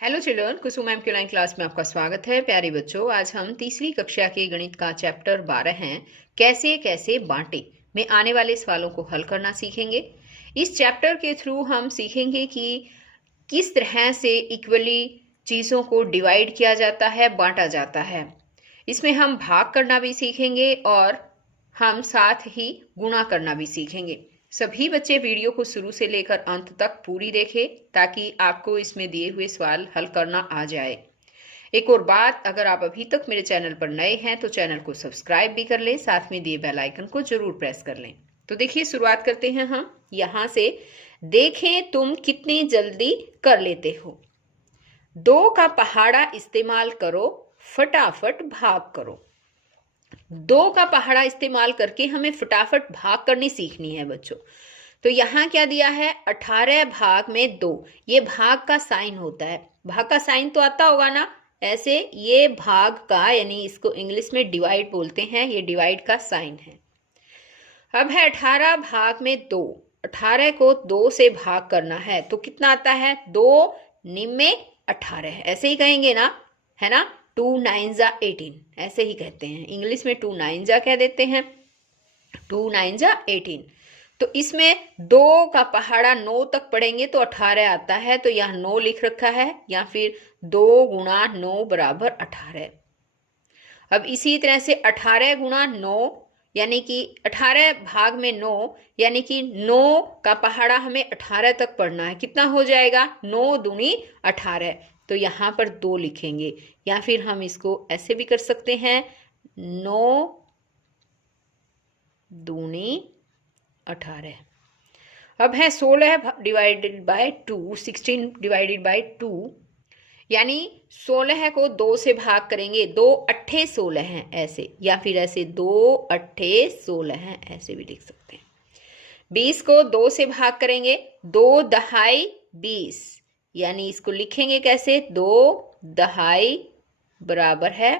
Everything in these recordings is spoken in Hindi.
हेलो चिल्ड्रन, कुसुम मैम की ऑनलाइन क्लास में आपका स्वागत है। प्यारे बच्चों, आज हम तीसरी कक्षा के गणित का चैप्टर 12 हैं, कैसे कैसे बांटे में आने वाले सवालों को हल करना सीखेंगे। इस चैप्टर के थ्रू हम सीखेंगे कि किस तरह से इक्वली चीज़ों को डिवाइड किया जाता है, बांटा जाता है। इसमें हम भाग करना भी सीखेंगे और हम साथ ही गुणा करना भी सीखेंगे। सभी बच्चे वीडियो को शुरू से लेकर अंत तक पूरी देखें ताकि आपको इसमें दिए हुए सवाल हल करना आ जाए। एक और बात, अगर आप अभी तक मेरे चैनल पर नए हैं तो चैनल को सब्सक्राइब भी कर लें, साथ में दिए बेल आइकन को जरूर प्रेस कर लें। तो देखिए, शुरुआत करते हैं हम यहाँ से। देखें तुम कितनी जल्दी कर लेते हो। 2 का पहाड़ा इस्तेमाल करो, फटाफट भाग करो। 2 का पहाड़ा इस्तेमाल करके हमें फटाफट भाग करनी सीखनी है बच्चों। तो यहाँ क्या दिया है, 18 भाग में 2। ये भाग का साइन होता है। भाग का साइन तो आता होगा ना, ऐसे ये भाग का, यानी इसको इंग्लिश में डिवाइड बोलते हैं, ये डिवाइड का साइन है। अब है 18 भाग में 2। 18 को 2 से भाग करना है तो कितना आता है, 2 निम्मे 18, ऐसे ही कहेंगे ना, है ना। 2 9 जा 18, ऐसे ही कहते हैं। इंग्लिश में 2 9 जा कह देते हैं, 2 9 जा 18। तो इसमें 2 का पहाड़ा 9 तक पढ़ेंगे तो 18 आता है, तो यहाँ 9 लिख रखा है, या फिर 2 गुणा 9 बराबर 18। अब इसी तरह से 18 गुणा 9 यानी कि 18 भाग में 9, यानी कि 9 का पहाड़ा हमें 18 तक पढ़ना है। कितना हो जाएगा, 9 दूनी 18। तो यहाँ पर 2 लिखेंगे, या फिर हम इसको ऐसे भी कर सकते हैं, 9 दूनी 18। अब है 16 डिवाइडेड बाय 2, 16 डिवाइडेड बाय 2, यानी 16 को 2 से भाग करेंगे, 2 अट्ठे 16 हैं ऐसे, या फिर ऐसे 2 अट्ठे 16 हैं, ऐसे भी लिख सकते हैं। 20 को 2 से भाग करेंगे, 2 दहाई 20, यानी इसको लिखेंगे कैसे, 2 दहाई बराबर है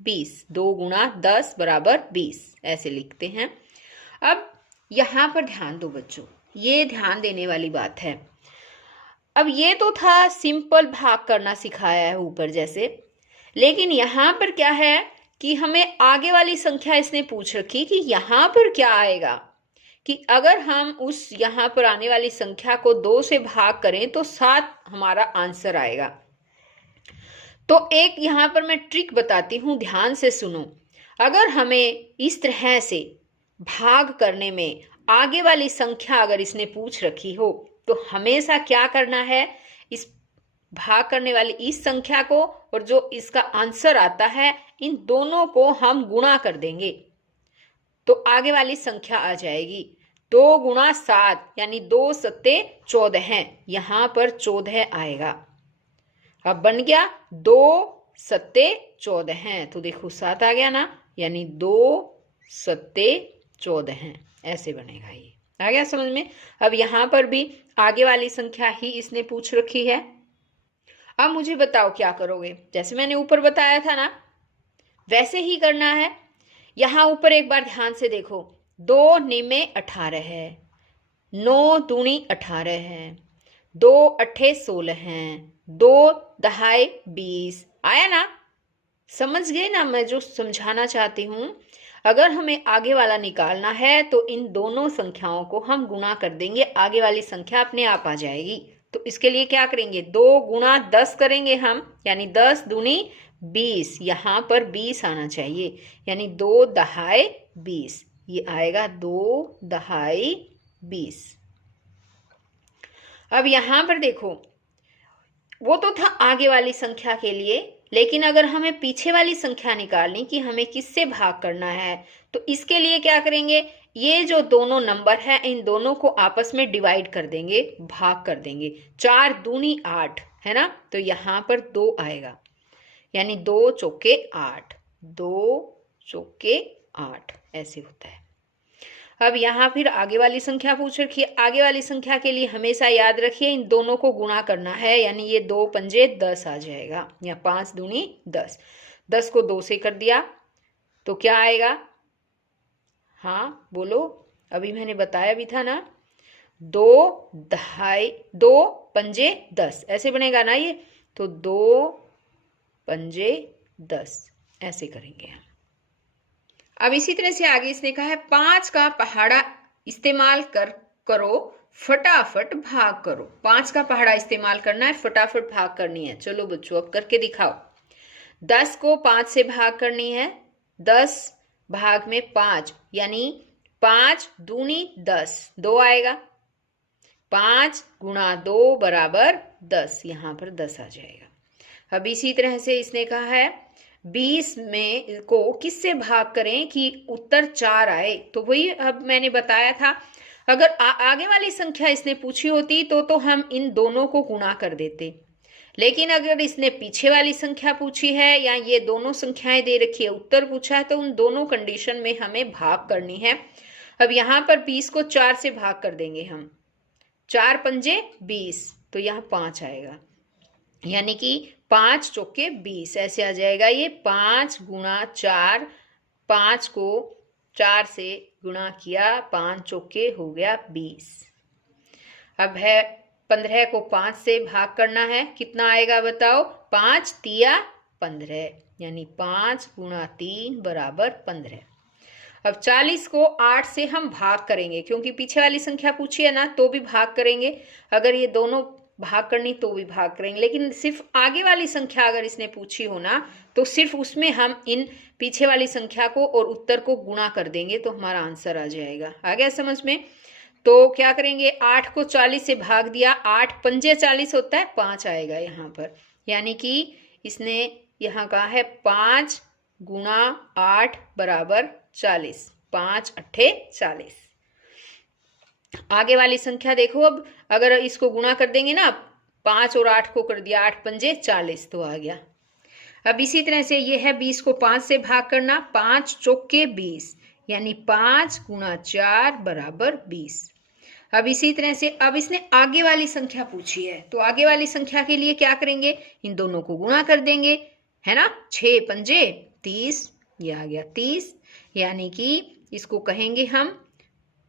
20, 2 गुणा 10 बराबर 20, ऐसे लिखते हैं। अब यहाँ पर ध्यान दो बच्चों, ये ध्यान देने वाली बात है। अब ये तो था सिंपल भाग करना सिखाया है ऊपर जैसे, लेकिन यहाँ पर क्या है कि हमें आगे वाली संख्या इसने पूछ रखी कि यहाँ पर क्या आएगा, कि अगर हम उस यहाँ पर आने वाली संख्या को 2 से भाग करें तो 7 हमारा आंसर आएगा। तो एक यहाँ पर मैं ट्रिक बताती हूँ, ध्यान से सुनो। अगर हमें इस तरह से भाग करने में आगे वाली संख्या अगर इसने पूछ रखी हो तो हमेशा क्या करना है, इस भाग करने वाली इस संख्या को और जो इसका आंसर आता है, इन दोनों को हम गुणा कर देंगे तो आगे वाली संख्या आ जाएगी। 2 गुणा 7 यानी 2 सत्ते 14 हैं, यहां पर 14 आएगा। अब बन गया 2 सत्ते 14 हैं, तो देखो 7 आ गया ना, यानी 2 सत्ते 14 हैं, ऐसे बनेगा। ये आ गया समझ में। अब यहां पर भी आगे वाली संख्या ही इसने पूछ रखी है। अब मुझे बताओ क्या करोगे, जैसे मैंने ऊपर बताया था ना वैसे ही करना है। यहां ऊपर एक बार ध्यान से देखो, 2 निमे 18 है, 9 दूनी 18 है, 2 अट्ठे 16 हैं, 2 दहाई 20, आया ना। समझ गए ना मैं जो समझाना चाहती हूं। अगर हमें आगे वाला निकालना है तो इन दोनों संख्याओं को हम गुणा कर देंगे, आगे वाली संख्या अपने आप आ जाएगी। तो इसके लिए क्या करेंगे, 2 गुणा 10 करेंगे हम, यानी 10 दूनी 20, यहां पर 20 आना चाहिए, यानी 2 दहाई 20, ये आएगा 2 दहाई 20। अब यहां पर देखो, वो तो था आगे वाली संख्या के लिए, लेकिन अगर हमें पीछे वाली संख्या निकालनी कि हमें किससे भाग करना है तो इसके लिए क्या करेंगे, ये जो दोनों नंबर है इन दोनों को आपस में डिवाइड कर देंगे, भाग कर देंगे। 4 दूनी 8 है ना, तो यहां पर 2 आएगा, यानी 2 चौके 8, 2 चौके 8, ऐसे होता है। अब यहाँ फिर आगे वाली संख्या पूछ रखी है। आगे वाली संख्या के लिए हमेशा याद रखिए इन दोनों को गुणा करना है, यानी ये 2 पंजे 10 आ जाएगा, या 5 दूनी 10। 10 को 2 से कर दिया तो क्या आएगा, हाँ बोलो, अभी मैंने बताया भी था ना, 2 दहाई 2 पंजे 10, ऐसे बनेगा ना ये। तो 2 पंजे 10 ऐसे करेंगे। अब इसी तरह से आगे इसने कहा है 5 का पहाड़ा इस्तेमाल करो, फटाफट भाग करो। 5 का पहाड़ा इस्तेमाल करना है, फटाफट भाग करनी है। चलो बच्चों अब करके दिखाओ। 10 को 5 से भाग करनी है, 10 भाग में 5 यानी 5 दूनी 10, 2 आएगा। 5 गुणा 2 बराबर 10, यहां पर 10 आ जाएगा। अब इसी तरह से इसने कहा है 20 में को किससे भाग करें कि उत्तर 4 आए। तो वही अब मैंने बताया था, अगर आगे वाली संख्या इसने पूछी होती तो हम इन दोनों को गुणा कर देते, लेकिन अगर इसने पीछे वाली संख्या पूछी है या ये दोनों संख्याएं दे रखी है, उत्तर पूछा है, तो उन दोनों कंडीशन में हमें भाग करनी है। अब यहां पर 20 को 4 से भाग कर देंगे हम, 4 पंजे 20, तो यहाँ 5 आएगा, यानी कि 5 चौके 20 ऐसे आ जाएगा। ये 5 गुणा 4, 5 को 4 से गुणा किया, 5 चौके हो गया 20। अब है 15 को 5 से भाग करना है, कितना आएगा बताओ। 5 तिया 15, यानी 5 गुणा 3 बराबर 15। अब 40 को 8 से हम भाग करेंगे, क्योंकि पीछे वाली संख्या पूछी है ना, तो भी भाग करेंगे। अगर ये दोनों भाग करनी तो भी भाग करेंगे, लेकिन सिर्फ आगे वाली संख्या अगर इसने पूछी हो ना, तो सिर्फ उसमें हम इन पीछे वाली संख्या को और उत्तर को गुणा कर देंगे तो हमारा आंसर आ जाएगा। आ गया समझ में। तो क्या करेंगे, 8 को 40 से भाग दिया, 8 पंजे 40 होता है, 5 आएगा यहाँ पर, यानी कि इसने यहाँ कहा है 5 गुणा 8 बराबर 40, 5 अट्ठे 40। आगे वाली संख्या देखो, अब अगर इसको गुणा कर देंगे ना, 5 और 8 को कर दिया, 8 पंजे 40 तो आ गया। अब इसी तरह से ये है 20 को 5 से भाग करना, 5 चौके 20, यानी 5 गुणा 4 बराबर 20। अब इसी तरह से अब इसने आगे वाली संख्या पूछी है, तो आगे वाली संख्या के लिए क्या करेंगे, इन दोनों को गुणा कर देंगे, है ना। 6 पंजे 30, ये आ गया 30, यानी कि इसको कहेंगे हम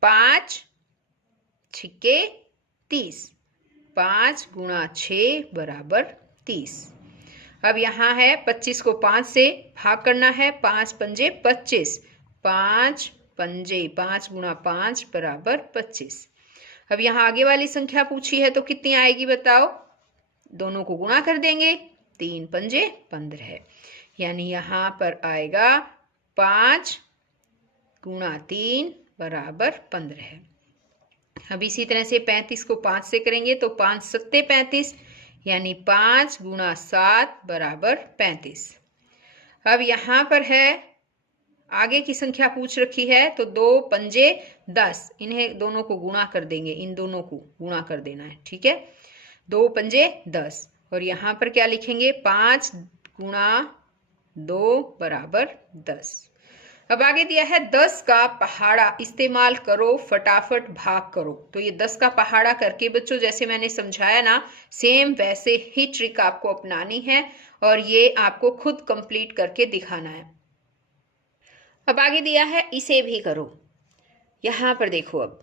5 छिक्के 30, 5 गुणा 6 बराबर 30। अब यहाँ है 25 को 5 से भाग करना है, 5 पंजे 25, 5 पंजे 5 गुणा 5 बराबर 25। अब यहाँ आगे वाली संख्या पूछी है तो कितनी आएगी बताओ, दोनों को गुणा कर देंगे, 3 पंजे 15, यानी यहाँ पर आएगा 5 गुणा 3 बराबर 15। अब इसी तरह से 35 को 5 से करेंगे तो 5 सत्ते 35, यानी 5 गुणा 7 बराबर 35। अब यहाँ पर है आगे की संख्या पूछ रखी है, तो 2 पंजे 10, इन्हें दोनों को गुणा कर देंगे, इन दोनों को गुणा कर देना है, ठीक है। 2 पंजे 10, और यहाँ पर क्या लिखेंगे, 5 गुणा 2 बराबर 10। अब आगे दिया है 10 का पहाड़ा इस्तेमाल करो, फटाफट भाग करो। तो ये 10 का पहाड़ा करके बच्चों, जैसे मैंने समझाया ना, सेम वैसे ही ट्रिक आपको अपनानी है और ये आपको खुद कंप्लीट करके दिखाना है। अब आगे दिया है इसे भी करो। यहां पर देखो, अब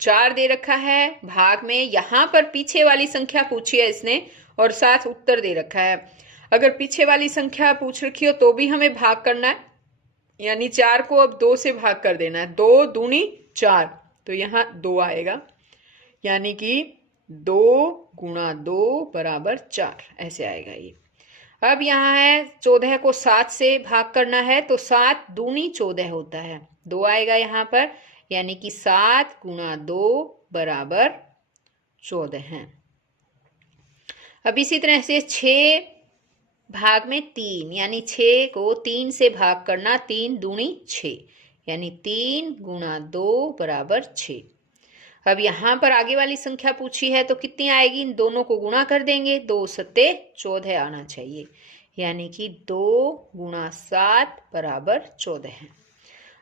4 दे रखा है भाग में, यहां पर पीछे वाली संख्या पूछी है इसने और साथ उत्तर दे रखा है। अगर पीछे वाली संख्या पूछ रखी हो तो भी हमें भाग करना है, यानी 4 को अब 2 से भाग कर देना है, 2 दूनी 4, तो यहाँ 2 आएगा, यानी कि 2 गुणा 2 बराबर 4 ऐसे आएगा ये। अब यहाँ है 14 को 7 से भाग करना है, तो 7 दूनी 14 होता है, 2 आएगा यहाँ पर, यानी कि 7 गुणा 2 बराबर 14 है। अब इसी तरह से 6 भाग में 3, यानी 6 को 3 से भाग करना, 3 दूनी 6, यानी 3 गुणा 2 बराबर 6। अब यहाँ पर आगे वाली संख्या पूछी है तो कितनी आएगी, इन दोनों को गुणा कर देंगे, 2 सत्ते 14 आना चाहिए, यानी कि 2 गुणा 7 बराबर 14 है।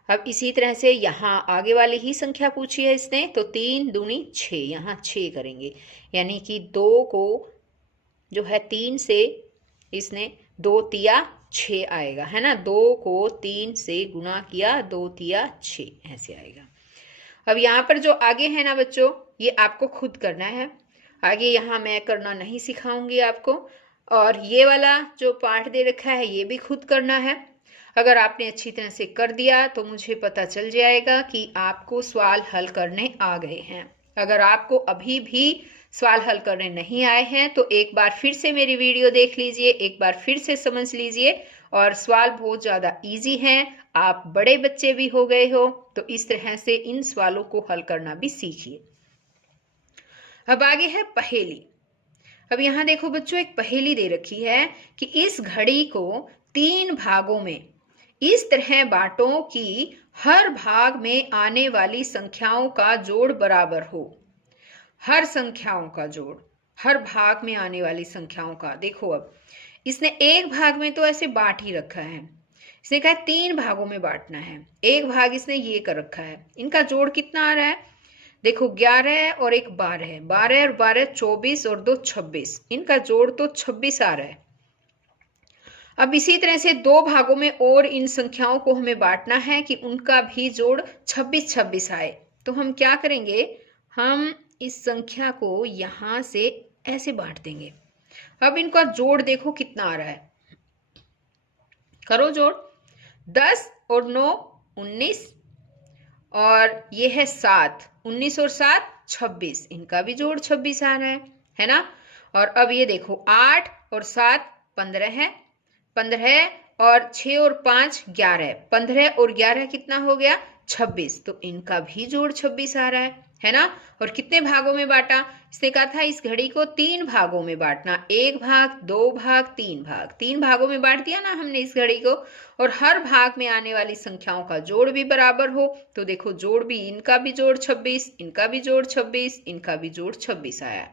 अब इसी तरह से यहाँ आगे वाली ही संख्या पूछी है इसने, तो 3 दूनी 6, यहाँ 6 करेंगे, यानी कि 2 को जो है 3 से इसने 2 तिया 6 आएगा, है ना। 2 को 3 से गुणा किया, 2 तिया 6 ऐसे आएगा। अब यहाँ पर जो आगे है ना बच्चों, ये आपको खुद करना है। आगे यहाँ मैं करना नहीं सिखाऊंगी आपको। और ये वाला जो पार्ट दे रखा है ये भी खुद करना है। अगर आपने अच्छी तरह से कर दिया तो मुझे पता चल जाएगा कि आपको सवाल हल करने आ गए हैं। अगर आपको अभी भी सवाल हल करने नहीं आए हैं तो एक बार फिर से मेरी वीडियो देख लीजिए, एक बार फिर से समझ लीजिए। और सवाल बहुत ज़्यादा इजी हैं, आप बड़े बच्चे भी हो गए हो तो इस तरह से इन सवालों को हल करना भी सीखिए। अब आगे है पहेली। अब यहाँ देखो बच्चों, एक पहेली दे रखी है कि इस घड़ी को 3 भागों में इस तरह बांटो कि हर भाग में आने वाली संख्याओं का जोड़ बराबर हो। हर संख्याओं का जोड़, हर भाग में आने वाली संख्याओं का। देखो अब इसने एक भाग में तो ऐसे बांट ही रखा है, इसने कहा 3 भागों में बांटना है। एक भाग इसने ये कर रखा है, इनका जोड़ कितना आ रहा है? देखो 11 और एक 12, 12 और 12 24 और 2 26, इनका जोड़ तो 26 आ रहा है। अब इसी तरह से 2 भागों में और इन संख्याओं को हमें बांटना है कि उनका भी जोड़ 26 26 आए। तो हम क्या करेंगे, हम इस संख्या को यहां से ऐसे बांट देंगे। अब इनका जोड़ देखो कितना आ रहा है, करो जोड़। 10 और 9 19, और ये है 7, 19 और 7 26, इनका भी जोड़ 26 आ रहा है ना। और अब ये देखो 8 और 7 15 है, 15 और 6 और 5 11, 15 और 11 कितना हो गया? 26, तो इनका भी जोड़ 26 आ रहा है ना। और कितने भागों में बांटा? इसने कहा था इस घड़ी को 3 भागों में बांटना, 1 भाग 2 भाग 3 भाग, 3 भागों में बांट दिया ना हमने इस घड़ी को। और हर भाग में आने वाली संख्याओं का जोड़ भी बराबर हो। तो देखो जोड़ भी, इनका भी जोड़ 26, इनका भी जोड़ 26, इनका भी जोड़ 26 आया।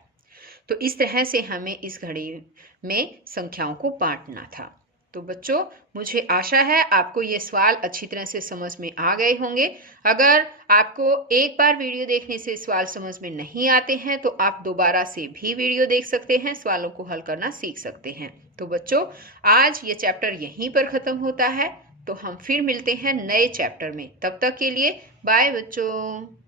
तो इस तरह से हमें इस घड़ी में संख्याओं को बांटना था। तो बच्चों मुझे आशा है आपको ये सवाल अच्छी तरह से समझ में आ गए होंगे। अगर आपको एक बार वीडियो देखने से सवाल समझ में नहीं आते हैं तो आप दोबारा से भी वीडियो देख सकते हैं, सवालों को हल करना सीख सकते हैं। तो बच्चों आज ये चैप्टर यहीं पर खत्म होता है, तो हम फिर मिलते हैं नए चैप्टर में। तब तक के लिए बाय बच्चों।